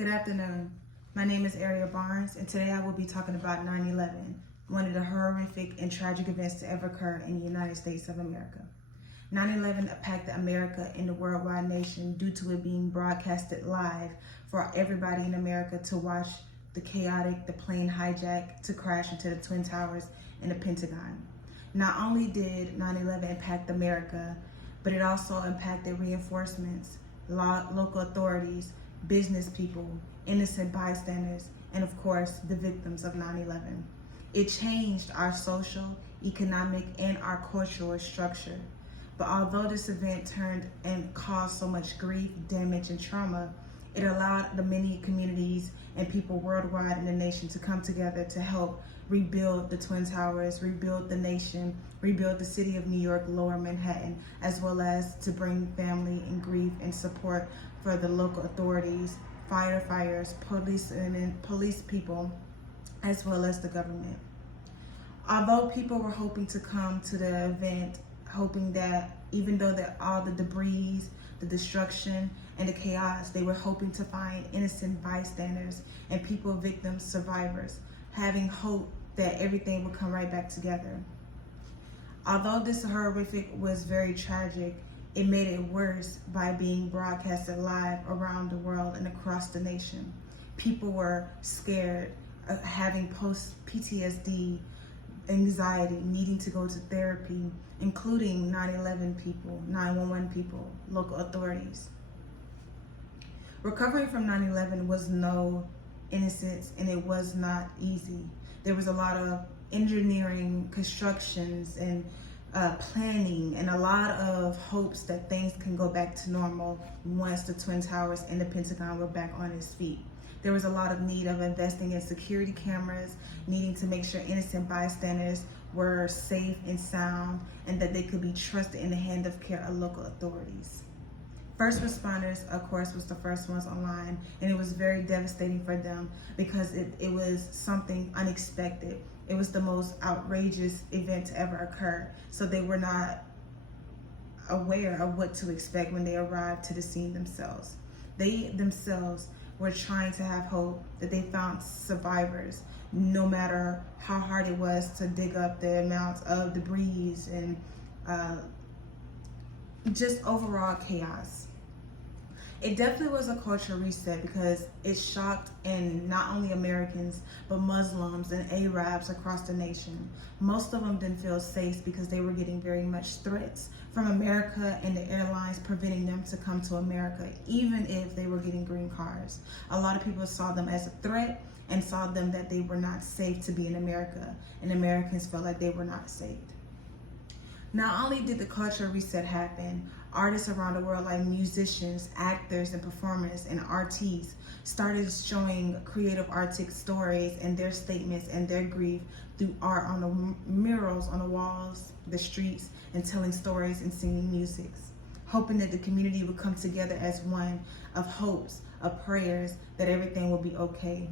Good afternoon. My name is Ariel and today I will be talking about 9/11, one of the horrific and tragic events to ever occur in the United States of America. 9/11 impacted America and the worldwide nation due to it being broadcasted live for everybody in America to watch the plane hijack to crash into the Twin Towers and the Pentagon. Not only did 9/11 impact America, but it also impacted reinforcements, local authorities, business people, innocent bystanders, and of course, the victims of 9/11. It changed our social, economic, and our cultural structure. But although this event turned and caused so much grief, damage, and trauma, it allowed the many communities and people worldwide in the nation to come together to help rebuild the Twin Towers, rebuild the nation, rebuild the city of New York, Lower Manhattan, as well as to bring family and grief and support for the local authorities, firefighters, police people, as well as the government. Although people were hoping to come to the event, hoping that even though all the debris, the destruction, and the chaos, they were hoping to find innocent bystanders and people, victims, survivors, having hope that everything would come right back together. Although this horrific was very tragic, it made it worse by being broadcasted live around the world and across the nation. People were scared, having post-PTSD, anxiety, needing to go to therapy, including 9/11 people, 911 people, local authorities. Recovering from 9/11 was no innocence, and it was not easy. There was a lot of engineering, constructions, and planning, and a lot of hopes that things can go back to normal once the Twin Towers and the Pentagon were back on its feet. There was a lot of need of investing in security cameras, needing to make sure innocent bystanders were safe and sound, and that they could be trusted in the hand of care of local authorities. First responders, of course, was the first ones online, and it was very devastating for them because it was something unexpected. It was the most outrageous event to ever occur, so they were not aware of what to expect when they arrived to the scene themselves. They themselves were trying to have hope that they found survivors, no matter how hard it was to dig up the amount of debris and just overall chaos. It definitely was a cultural reset because it shocked and not only Americans, but Muslims and Arabs across the nation. Most of them didn't feel safe because they were getting very much threats from America and the airlines preventing them to come to America, even if they were getting green cards. A lot of people saw them as a threat and saw them that they were not safe to be in America, and Americans felt like they were not safe. Not only did the cultural reset happen, artists around the world like musicians, actors, and performers and artists started showing creative artistic stories and their statements and their grief through art on the murals on the walls, the streets, and telling stories and singing music, hoping that the community would come together as one of hopes, of prayers, that everything will be okay.